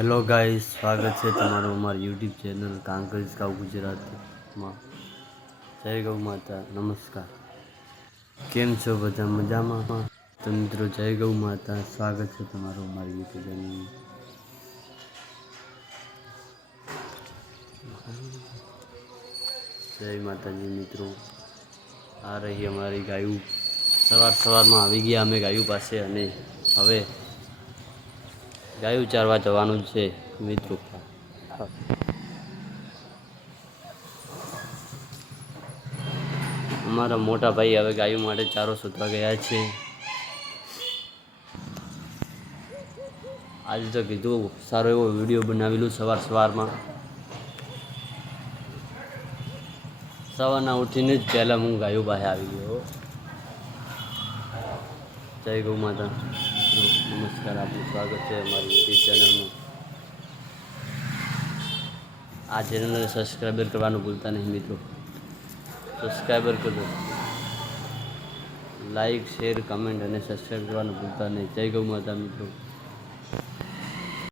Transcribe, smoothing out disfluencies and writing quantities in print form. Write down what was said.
Hello guys, સ્વાગત છે તમારું અમારી યુટ્યુબ ચેનલ કાંકરેજ ગાંવ ગુજરાતમાં. જય ગૌ માતા, નમસ્કાર. કેમ છો બધા મજામાં? તો મિત્રો જય ગૌ માતા, સ્વાગત છે તમારું અમારી યુટ્યુબ ચેનલમાં. જય માતાજી મિત્રો. આ રહી અમારી ગાયું. સવારમાં આવી ગયા અમે ગાયું પાસે, અને હવે ગાયું ચારવા જવાનું છે મિત્રો. અમારા મોટા ભાઈ હવે ગાયો માટે ચારો શોધવા ગયા છે. આજે તો કીધું સારો એવો વિડીયો બનાવેલું સવારમાં. સવારના ઉઠીને જ પહેલાં હું ગાયો પાસે આવી ગયો. જય ગૌ માતા. નમસ્કાર, આપનું સ્વાગત છે અમારી યુટ્યુબ ચેનલમાં. આ ચેનલને સબસ્ક્રાઈબર કરવાનું ભૂલતા નહીં મિત્રો. સબસ્ક્રાઈબર કરજો. લાઈક, શેર, કમેન્ટ અને સબસ્ક્રાઈબ કરવાનું ભૂલતા નહીં. જય ગૌ માતા મિત્રો.